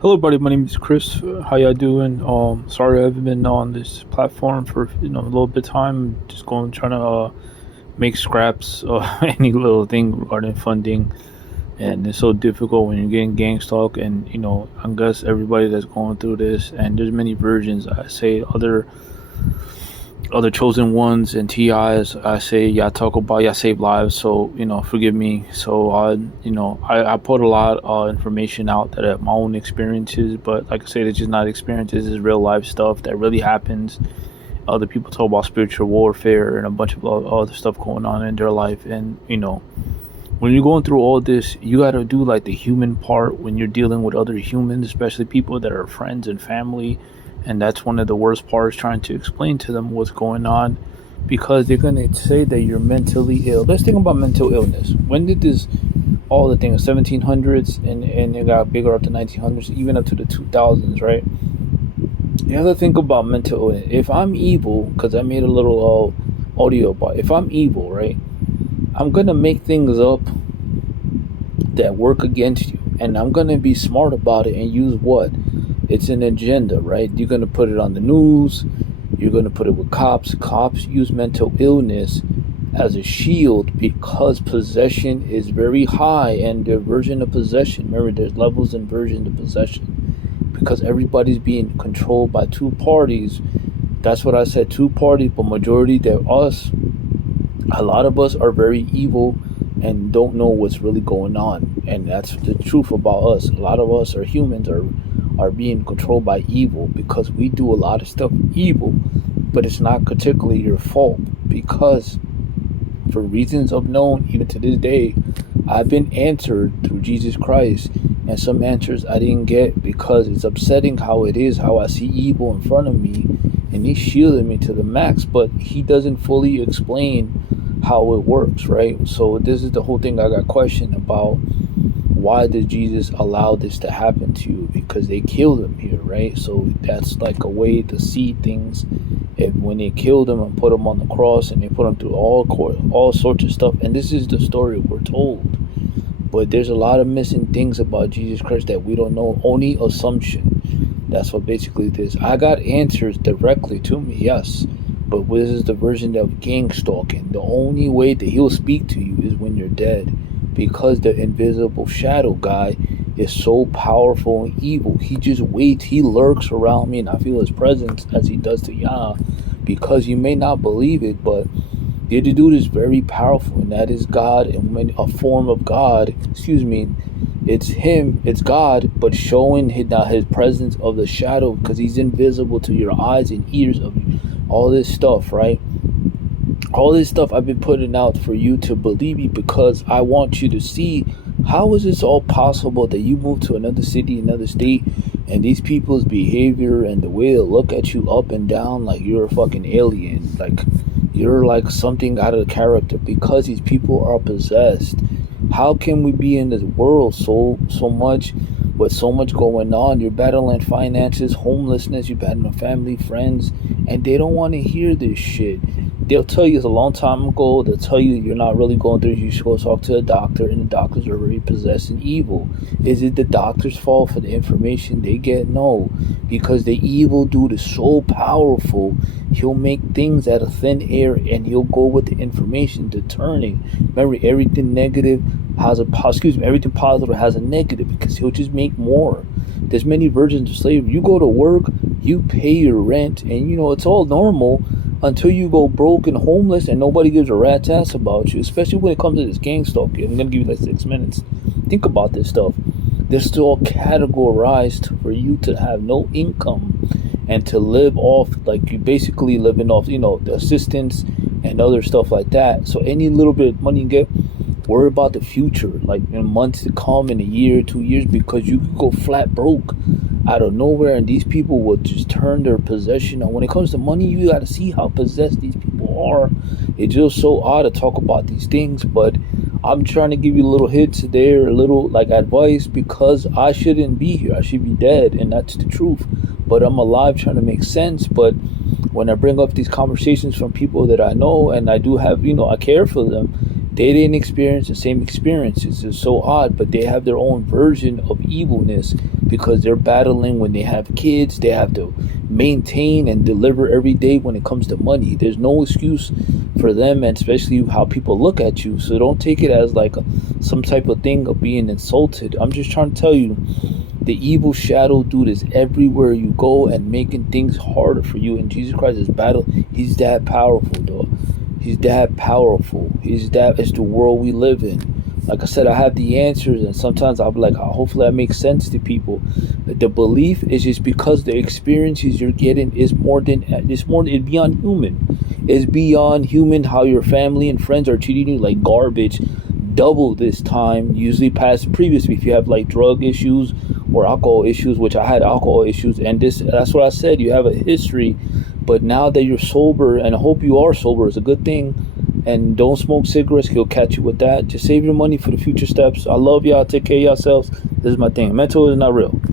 Hello, buddy. My name is Chris. How y'all doing? Sorry I haven't been on this platform for a little bit of time. Just going trying to make scraps any little thing regarding funding, and it's so difficult when you're getting gang stalk. And I guess everybody that's going through this, and there's many versions. I say other chosen ones and TIs. I say y'all talk about y'all save lives, so forgive me. So I put a lot of information out that are my own experiences, but like I said, it's just not experiences. It's real life stuff that really happens. Other people talk about spiritual warfare and a bunch of other stuff going on in their life, and when you're going through all this, you got to do like the human part when you're dealing with other humans, especially people that are friends and family. And that's one of the worst parts, trying to explain to them what's going on, because they're going to say that you're mentally ill. Let's think about mental illness. When did this, all the things, 1700s, and it got bigger up to 1900s, even up to the 2000s, right? You have to think about mental illness. If I'm evil, because I made a little audio about, if I'm evil, right, I'm going to make things up that work against you, and I'm going to be smart about it and use what? It's an agenda, right? You're going to put it on the news. You're going to put it with cops. Cops use mental illness as a shield because possession is very high, and the version of possession, remember, there's levels and versions of possession, because everybody's being controlled by two parties. That's what I said, two parties, but majority, they're us. A lot of us are very evil and don't know what's really going on, and that's the truth about us. A lot of us are humans, are being controlled by evil, because we do a lot of stuff evil, but it's not particularly your fault, because for reasons unknown even to this day, I've been answered through Jesus Christ, and some answers I didn't get because it's upsetting how it is, how I see evil in front of me, and he shielded me to the max, but he doesn't fully explain how it works, right? So this is the whole thing. I got questioned about, why did Jesus allow this to happen to you? Because they killed him here, right? So that's like a way to see things. And when they killed him and put him on the cross, and they put him through all sorts of stuff, and this is the story we're told. But there's a lot of missing things about Jesus Christ that we don't know. Only assumption. That's what basically it is. I got answers directly to me, yes. But this is the version of gang stalking. The only way that he'll speak to you is when you're dead, because the invisible shadow guy is so powerful and evil. He just waits, he lurks around me, and I feel his presence as he does to Yah, because you may not believe it, but the other dude is very powerful, and that is God, and when a form of God, it's him, it's God, but showing his presence of the shadow, because he's invisible to your eyes and ears of all this stuff, right? All this stuff I've been putting out for you to believe me, because I want you to see, how is this all possible that you move to another city, another state, and these people's behavior and the way they look at you up and down like you're a fucking alien, like you're like something out of character, because these people are possessed. How can we be in this world so much, with so much going on? You're battling finances, homelessness, you're battling family, friends, and they don't want to hear this shit. They'll tell you it's a long time ago. They'll tell you you're not really going through it. You should go talk to a doctor, and the doctors are very possessed and evil. Is it the doctor's fault for the information they get? No, because the evil dude is so powerful. He'll make things out of thin air, and he'll go with the information to turning. Remember, everything negative has a everything positive has a negative, because he'll just make more. There's many versions of slavery. You go to work, you pay your rent, and it's all normal until you go broke and homeless, and nobody gives a rat's ass about you, especially when it comes to this gang stalking. I'm going to give you like 6 minutes. Think about this stuff. They're still categorized for you to have no income and to live off, like you basically living off, the assistance and other stuff like that. So any little bit of money you get, worry about the future, like in months to come, in a year, 2 years, because you could go flat broke out of nowhere, and these people will just turn their possession on. When it comes to money, you got to see how possessed these people are. It's just so odd to talk about these things, but I'm trying to give you little hits there, a little like advice, because I shouldn't be here. I should be dead, and that's the truth. But I'm alive, trying to make sense. But when I bring up these conversations from people that I know, and I do have, I care for them, They didn't experience the same experiences. It's so odd, but they have their own version of evilness because they're battling when they have kids. They have to maintain and deliver every day when it comes to money. There's no excuse for them, and especially how people look at you. So don't take it as like some type of thing of being insulted. I'm just trying to tell you, the evil shadow dude is everywhere you go and making things harder for you. And Jesus Christ is battle. He's that powerful, though. He's that powerful. It's the world we live in. Like I said, I have the answers, and sometimes I'll be like, oh, hopefully that makes sense to people. But the belief is just because the experiences you're getting is it's beyond human. It's beyond human how your family and friends are treating you like garbage. Double this time, usually past previously, if you have like drug issues or alcohol issues, which I had alcohol issues, and that's what I said, you have a history. But now that you're sober, and I hope you are sober, is a good thing, and don't smoke cigarettes, he'll catch you with that. Just save your money for the future steps. I love y'all. Take care of yourselves. This is my thing. Mental is not real.